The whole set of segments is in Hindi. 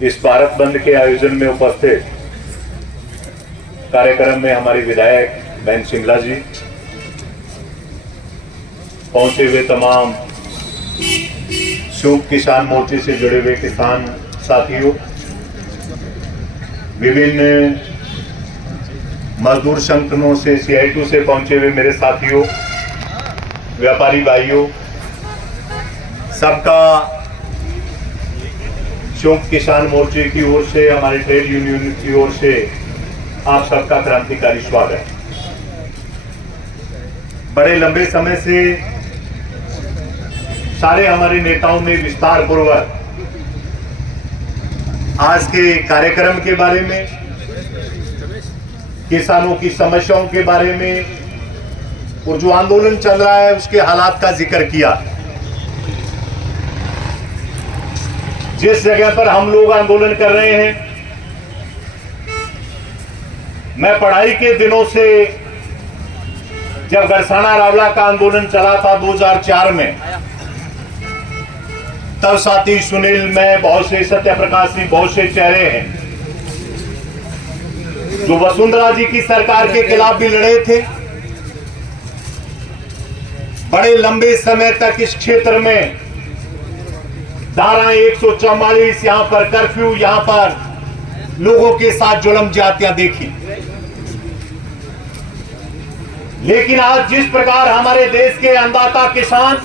इस भारत बंद के आयोजन में उपस्थित कार्यक्रम में हमारी विधायक बहन शिमला जी, पहुंचे हुए तमाम संयुक्त किसान मोर्चे से जुड़े हुए किसान साथियों, विभिन्न मजदूर संगठनों से CI2 से पहुंचे हुए मेरे साथियों, व्यापारी भाइयों, सबका संयुक्त किसान मोर्चे की ओर से, हमारे ट्रेड यूनियन की ओर से आप सबका क्रांतिकारी स्वागत। बड़े लंबे समय से सारे हमारे नेताओं ने विस्तार पूर्वक आज के कार्यक्रम के बारे में, किसानों की समस्याओं के बारे में और जो आंदोलन चल रहा है उसके हालात का जिक्र किया। जिस जगह पर हम लोग आंदोलन कर रहे हैं, मैं पढ़ाई के दिनों से, जब गरसाना रावला का आंदोलन चला था 2004 में, तब साथी सुनील, मैं, बहुत से सत्यप्रकाश जी, बहुत से चेहरे हैं जो वसुंधरा जी की सरकार के खिलाफ भी लड़े थे। बड़े लंबे समय तक इस क्षेत्र में धारा 144, यहां पर कर्फ्यू, यहां पर लोगों के साथ जुल्म ज्यादतियां देखी। लेकिन आज जिस प्रकार हमारे देश के अन्नदाता किसान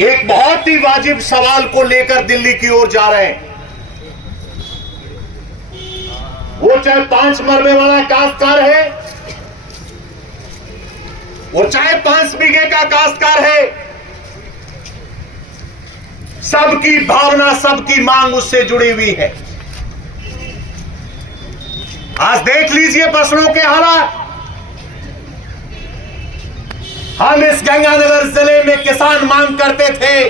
एक बहुत ही वाजिब सवाल को लेकर दिल्ली की ओर जा रहे हैं, वो चाहे 5 मरबे वाला काश्तकार है, वो चाहे 5 बीघे का काश्तकार है, सबकी भावना, सबकी मांग उससे जुड़ी हुई है। आज देख लीजिए फसलों के हालात। हम इस गंगानगर जिले में किसान मांग करते थे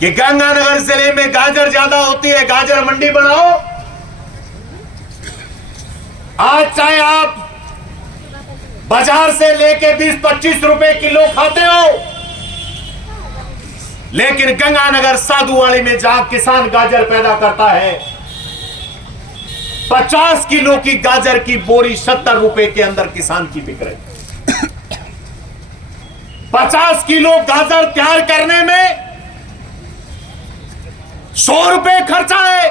कि गंगानगर जिले में गाजर ज्यादा होती है, गाजर मंडी बनाओ। आज चाहे आप बाजार से लेके 20-25 रुपए किलो खाते हो, लेकिन गंगानगर साधुवाड़ी में जहां किसान गाजर पैदा करता है, 50 किलो की गाजर की बोरी 70 रुपए के अंदर किसान की बिक रही। 50 किलो गाजर तैयार करने में 100 रुपए खर्चा है,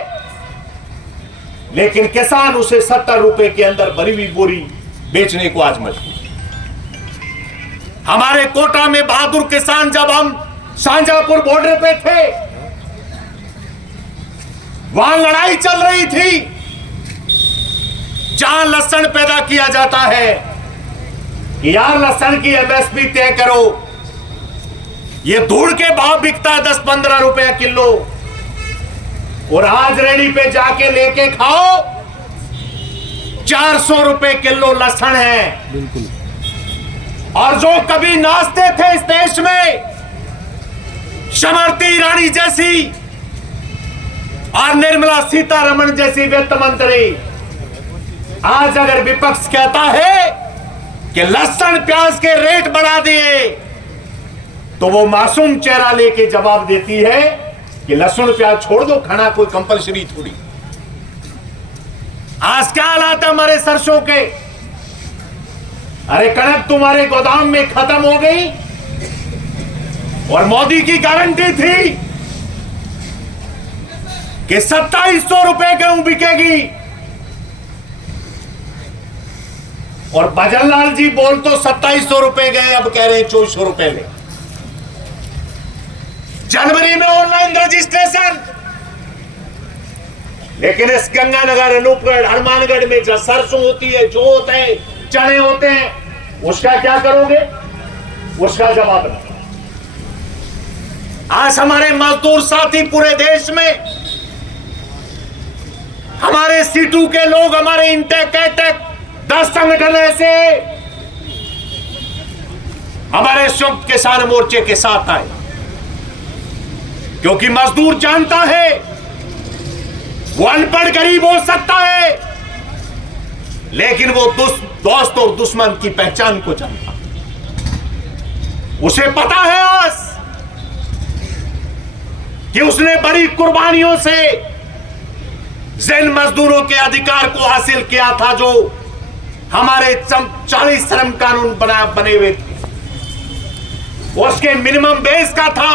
लेकिन किसान उसे 70 रुपए के अंदर भरी हुई बोरी बेचने को आज मजबूर। हमारे कोटा में बहादुर किसान, जब हम शाहजहांपुर बॉर्डर पे थे, वहां लड़ाई चल रही थी। जहां लहसुन पैदा किया जाता है कि यार लहसुन की MSP तय करो, ये धूल के भाव बिकता है 10-15 रुपए किलो, और आज रेडी पे जाके लेके खाओ 400 रुपए किलो लहसुन है। बिल्कुल। और जो कभी नाचते थे इस देश में, स्मृति ईरानी जैसी और निर्मला सीतारमण जैसी वित्त मंत्री, आज अगर विपक्ष कहता है कि लहसुन प्याज के रेट बढ़ा दिए, तो वो मासूम चेहरा लेके जवाब देती है कि लहसुन प्याज छोड़ दो, खाना कोई कंपलसरी थोड़ी। आज क्या हालात है हमारे सरसों के? अरे कणक तुम्हारे गोदाम में खत्म हो गई, और मोदी की गारंटी थी कि 2700 रुपए गेहूं बिकेगी, और भजनलाल जी बोल तो 2700 रुपए गए, अब कह रहे हैं 2400 रुपए ले। जनवरी में ऑनलाइन रजिस्ट्रेशन, लेकिन इस गंगानगर, अनूपगढ़, हनुमानगढ़ में जो सरसों होती है, जो होते हैं, चने होते हैं, उसका क्या करोगे? उसका जवाब नहीं। आज हमारे मजदूर साथी पूरे देश में, हमारे सीटू के लोग, हमारे इंटेक, कैटेक 10 संगठन ऐसे हमारे संयुक्त किसान मोर्चे के साथ आए, क्योंकि मजदूर जानता है वो अनपढ़ गरीब हो सकता है, लेकिन वो दोस्त और दुश्मन की पहचान को जानता है। उसे पता है आज कि उसने बड़ी कुर्बानियों से जिन मजदूरों के अधिकार को हासिल किया था, जो हमारे 40 श्रम कानून बने हुए थे, उसके मिनिमम बेस का था,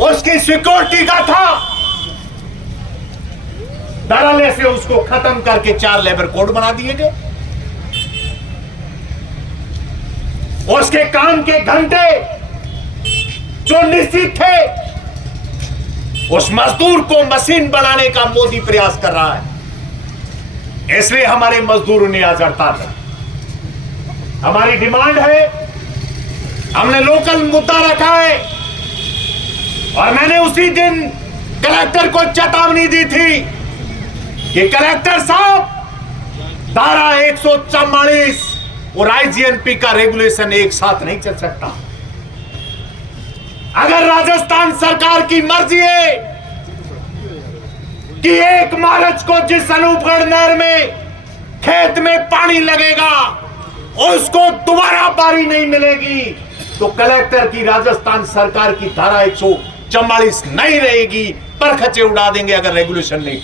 उसकी सिक्योरिटी का था, धड़ल्ले से उसको खत्म करके 4 लेबर कोड बना दिए गए। उसके काम के घंटे जो निश्चित थे, उस मजदूर को मशीन बनाने का मोदी प्रयास कर रहा है। इसलिए हमारे मजदूरों ने आज हड़ताल की। हमारी डिमांड है, हमने लोकल मुद्दा रखा है और मैंने उसी दिन कलेक्टर को चेतावनी दी थी कि कलेक्टर साहब, धारा 144 और आईजीएनपी का रेगुलेशन एक साथ नहीं चल सकता। अगर राजस्थान सरकार की मर्जी है कि 1 मार्च को जिस अनूपगढ़ नहर में खेत में पानी लगेगा उसको दोबारा पानी नहीं मिलेगी, तो कलेक्टर की राजस्थान सरकार की धारा 144 नहीं रहेगी, परखचे उड़ा देंगे अगर रेगुलेशन नहीं।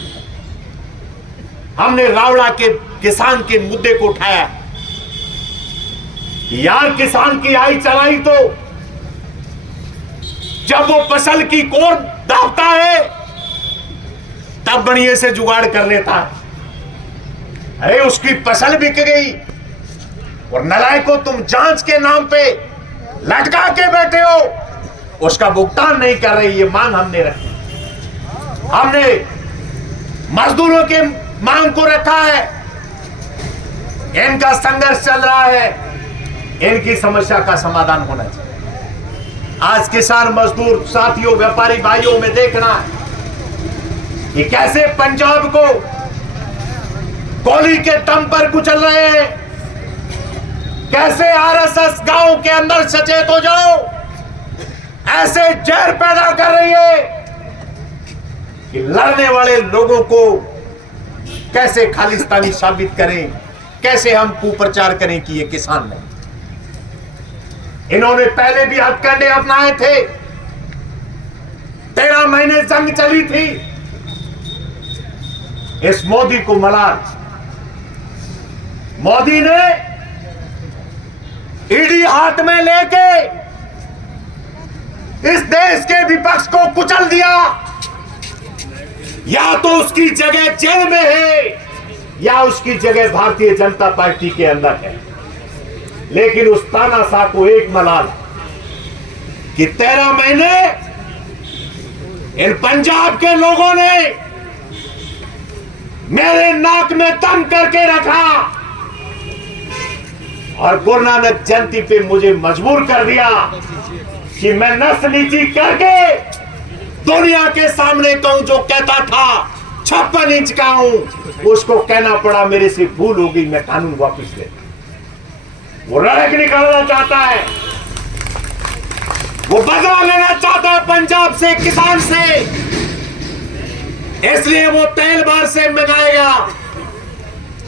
हमने रावड़ा के किसान के मुद्दे को उठाया। यार, किसान की आई चलाई तो जब वो फसल की कोर दाबता है तब बढ़िया से जुगाड़ कर लेता है। अरे उसकी फसल बिक गई और नालायकों, तुम जांच के नाम पे लटका के बैठे हो, उसका भुगतान नहीं कर रही। ये मांग हमने रखी। हमने मजदूरों के मांग को रखा है। इनका संघर्ष चल रहा है, इनकी समस्या का समाधान होना चाहिए। आज किसान मजदूर साथियों, व्यापारी भाइयों में देखना है कि कैसे पंजाब को गोली के दम पर कुचल रहे हैं, कैसे आरएसएस गांव के अंदर सचेत हो जाओ ऐसे जहर पैदा कर रही है कि लड़ने वाले लोगों को कैसे खालिस्तानी साबित करें, कैसे हम कुप्रचार करें कि ये किसान नहीं। इन्होंने पहले भी हथकंडे अपनाए थे। 13 महीने जंग चली थी। इस मोदी को मलाल, मोदी ने ईडी हाथ में लेके इस देश के विपक्ष को कुचल दिया। या तो उसकी जगह जेल में है या उसकी जगह भारतीय जनता पार्टी के अंदर है। लेकिन उस तानाशाह को एक मलाल कि 13 महीने इन पंजाब के लोगों ने मेरे नाक में दम करके रखा और गुरु नानक जयंती पे मुझे मजबूर कर दिया कि मैं नस नीची करके दुनिया के सामने कहूं जो कहता था 56 इंच का हूं, उसको कहना पड़ा मेरे से भूल हो गई, मैं कानून वापस ले। वो लड़क निकालना चाहता है, वो बदला लेना चाहता है पंजाब से, किसान से। इसलिए वो तेल बार से मंगाएगा,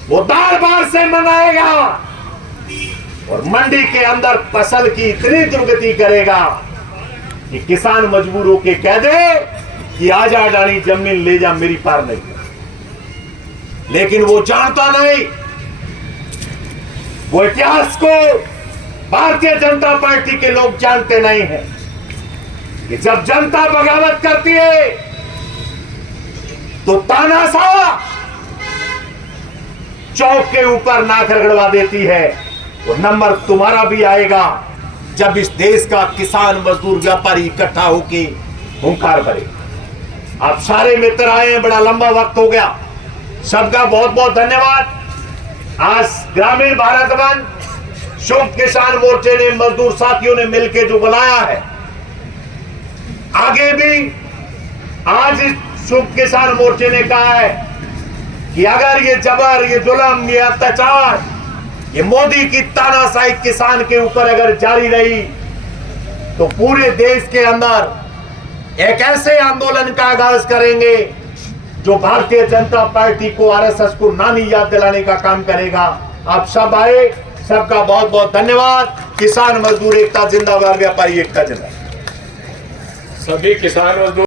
वो दाल बार से मंगाएगा और मंडी के अंदर फसल की इतनी दुर्गति करेगा कि किसान मजबूर होके कह दे कि आजा अडानी जमीन ले जा, मेरी पार नहीं। लेकिन वो जानता नहीं, वो इतिहास को भारतीय जनता पार्टी के लोग जानते नहीं हैं कि जब जनता बगावत करती है तो तानाशाह चौक के ऊपर नाक रगड़वा देती है। वो नंबर तुम्हारा भी आएगा जब इस देश का किसान मजदूर व्यापारी इकट्ठा होके हुंकार भरे। आप सारे मित्र आए हैं, बड़ा लंबा वक्त हो गया, सबका बहुत बहुत धन्यवाद। आज ग्रामीण भारत बंद शुभ किसान मोर्चे ने, मजदूर साथियों ने मिलकर जो बुलाया है, आगे भी आज इस शुभ किसान मोर्चे ने कहा है कि अगर ये जबर, ये जुल्म, ये अत्याचार, ये मोदी की तानाशाही किसान के ऊपर अगर जारी रही तो पूरे देश के अंदर एक ऐसे आंदोलन का आगाज करेंगे जो भारतीय जनता पार्टी को, आरएसएस को नानी याद दिलाने का काम करेगा। आप सब आए, सबका बहुत बहुत धन्यवाद। किसान मजदूर एकता जिंदाबाद, व्यापारी एकता जिंदाबाद। सभी किसान मजदूर